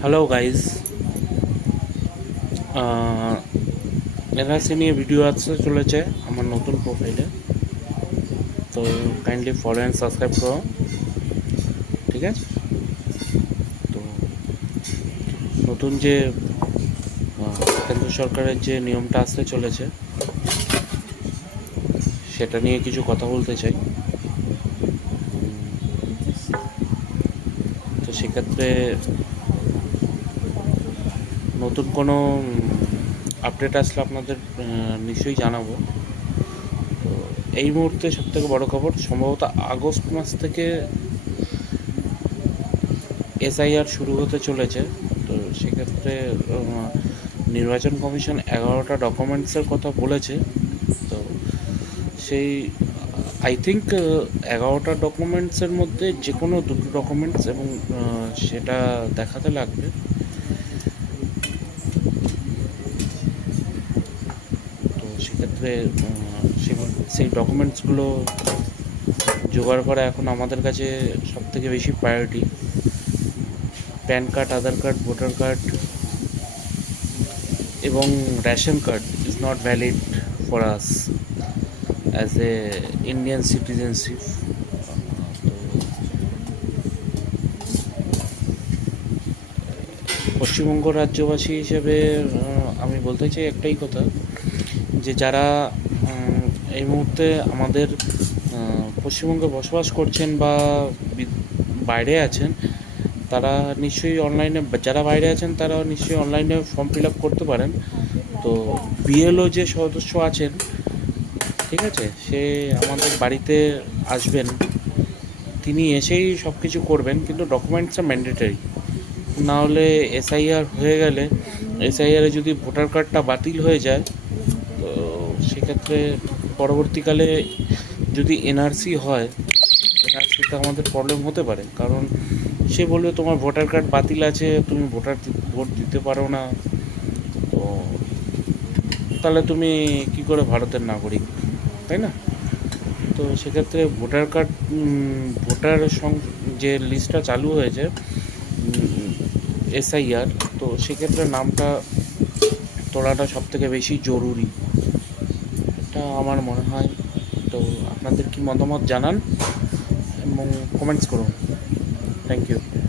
Hello guys, NRC নিয়ে video আসতে চলেছে আমার নতুন প্রোফাইলে। তো কাইন্ডলি ফলো অ্যান্ড সাবস্ক্রাইব করো, ঠিক আছে? তো নতুন যে কেন্দ্র সরকারের যে নিয়মটা আসতে চলেছে সেটা নিয়ে কিছু কথা বলতে চাই। তো সেক্ষেত্রে নতুন কোনো আপডেট আসলে আপনাদের নিশ্চয়ই জানাবো। তো এই মুহূর্তে সবথেকে বড় খবর, সম্ভবত আগস্ট মাস থেকে এসআইআর শুরু হতে চলেছে। তো সেক্ষেত্রে নির্বাচন কমিশন 11টা ডকুমেন্টসের কথা বলেছে। তো সেই আই থিঙ্ক 11টা ডকুমেন্টসের মধ্যে যে কোনো দুটো ডকুমেন্টস এবং সেটা দেখাতে লাগবে। তো সেক্ষেত্রে সেই ডকুমেন্টসগুলো জোগাড় করা এখন আমাদের কাছে সবথেকে বেশি priority. PAN card, Aadhaar card, voter card এবং ration card is not valid for us as a Indian citizenship. Paschimbanga রাজ্যবাসী হিসেবে আমি বলতে চাই একটাই কথা, যে যারা এই মুহূর্তে আমাদের পশ্চিমবঙ্গে বসবাস করছেন বা বাইরে আছেন, তারা নিশ্চয়ই অনলাইনে, যারা বাইরে আছেন তারা নিশ্চয়ই অনলাইনে ফর্ম ফিল আপ করতে পারেন। তো বিএলও যে সদস্য আছেন, ঠিক আছে, সে আমাদের বাড়িতে আসবেন, তিনি এসেই সব কিছু করবেন, কিন্তু ডকুমেন্টসটা ম্যান্ডেটারি। না হলে এসআইআর হয়ে গেলে, এসআইআরে যদি ভোটার কার্ডটা বাতিল হয়ে যায়, তো সেক্ষেত্রে পরবর্তীকালে যদি এনআরসি হয়, এনআরসিতে আমাদের প্রবলেম হতে পারে। কারণ সে বলবে তোমার ভোটার কার্ড বাতিল আছে, তুমি ভোট দিতে পারো না। তো তাহলে তুমি কি করে ভারতের নাগরিক, তাই না? তো সেক্ষেত্রে ভোটার কার্ড, ভোটার যে লিস্টটা চালু হয়েছে এসআইআর, তো সেক্ষেত্রে নামটা তোলাটা সবথেকে বেশি জরুরি, এটা আমার মনে হয়। তো আপনাদের কি মতামত জানান এবং কমেন্টস করুন। Thank you.